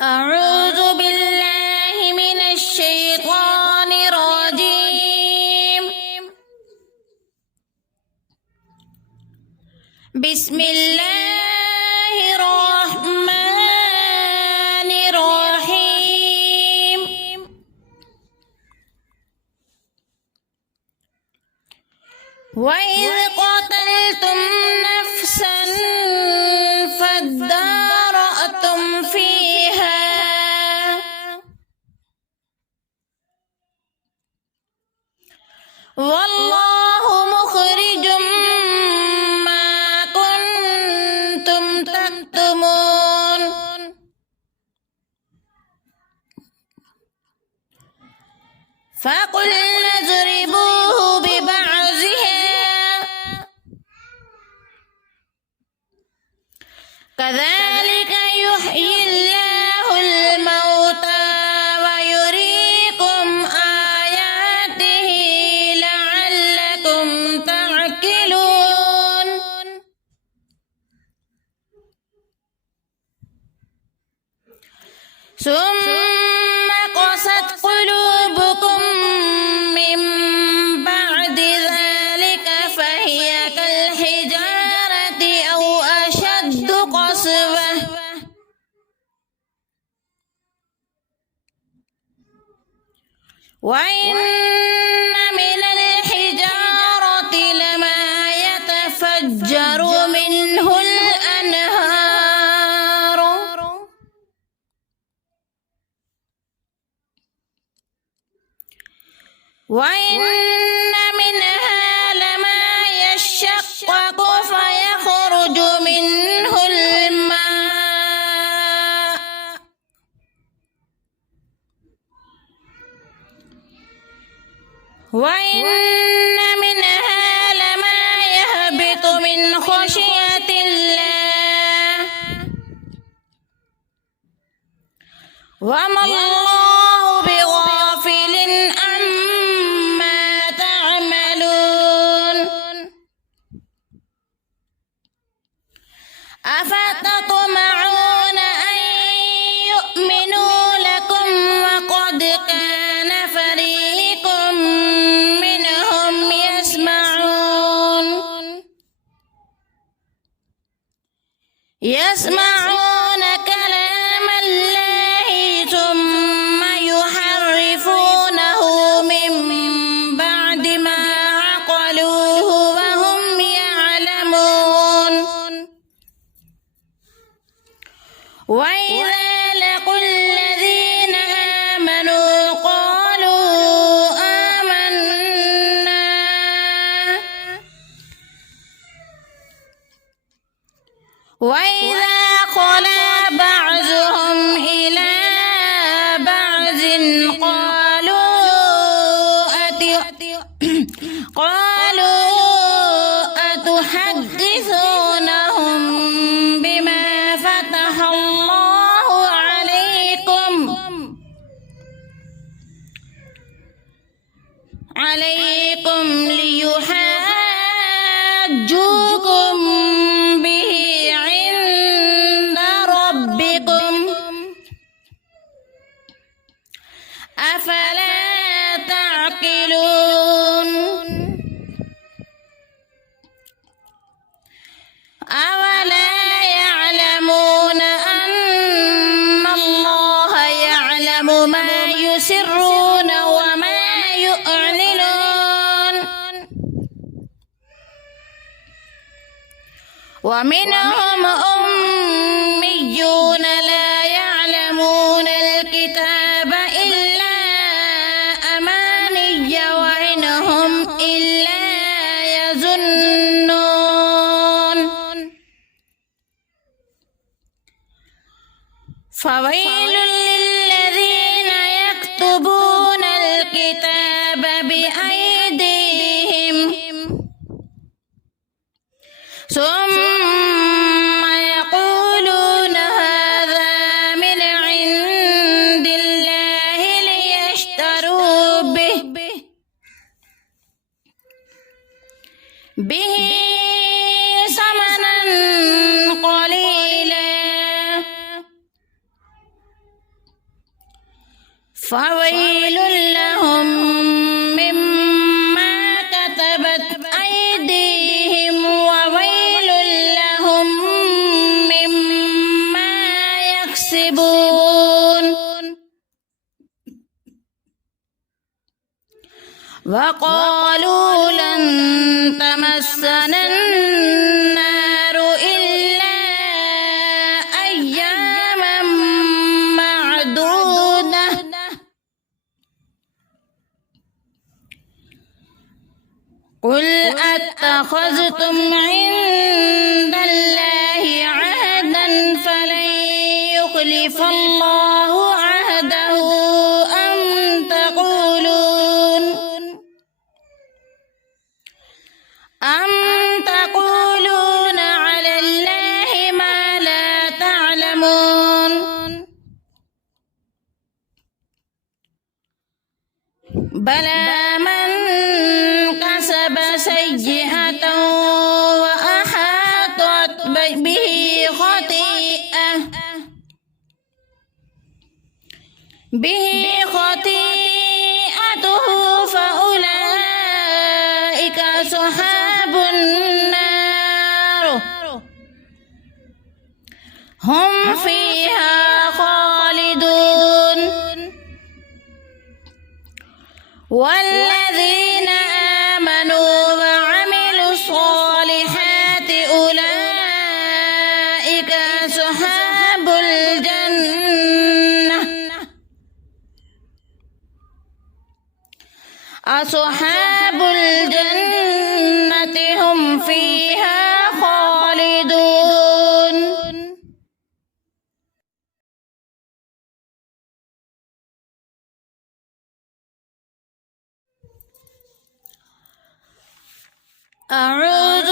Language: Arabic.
أعوذ بالله من الشيطان الرجيم. بسم الله الرحمن الرحيم. وإذ قتلتم نفسا فادارأتم فيها والله مخرج ما كنتم تكتمون. فقلنا اضربوه ببعضها كذلك يحيي الله الموتى ويريكم آياته لعلكم تعقلون. ثم قست قلوبكم من بعد ذلك فهي كالحجارة أو أشد قسوة. وإن من الحجارة لما يتفجر منه الأنهار وإن منها لما يشقق فيخرج منه الماء وإن منها لما يهبط من خشية الله وما الله بغافل عما تعملون. أفتطمعون أن يؤمنوا لكم وقد كان فريق منهم يسمعون كلام الله ثم يحرفونه من بعد ما عقلوه وهم يعلمون. وإذا لقوا الذين آمنوا قالوا آمنا وإذا خلا بعضهم إلى بعض قالوا أتحدثونهم بما فتح الله عليكم ليحاجوكم به عند ربكم أفلا تعقلون. أولا يعلمون أن الله يعلم ما يسرون وما يعلنون. ومنهم أميون لا يعلمون الكتاب إلا أماني وإن هم إلا يظنون. فويل للذين يكتبون الكتاب بأيديهم ثم يقولون هذا من عند الله ليشتروا به ثمنا قليلا فويل لهم مما كتبت أيديهم وويل لهم مما يكسبون وقالوا لن تمسنا النار إلا أياما معدودة قل أتخذتم عند الله عهدا فلن يخلف الله عهده أم تقولون على الله ما لا تعلمون بلى من كسب سيئة وأحاطت به خطيئته فأولئك أصحاب النار هم فيها خالدون والذين آمنوا وعملوا الصالحات أولئك أصحاب الجنة هم فيها خالدون أعوذ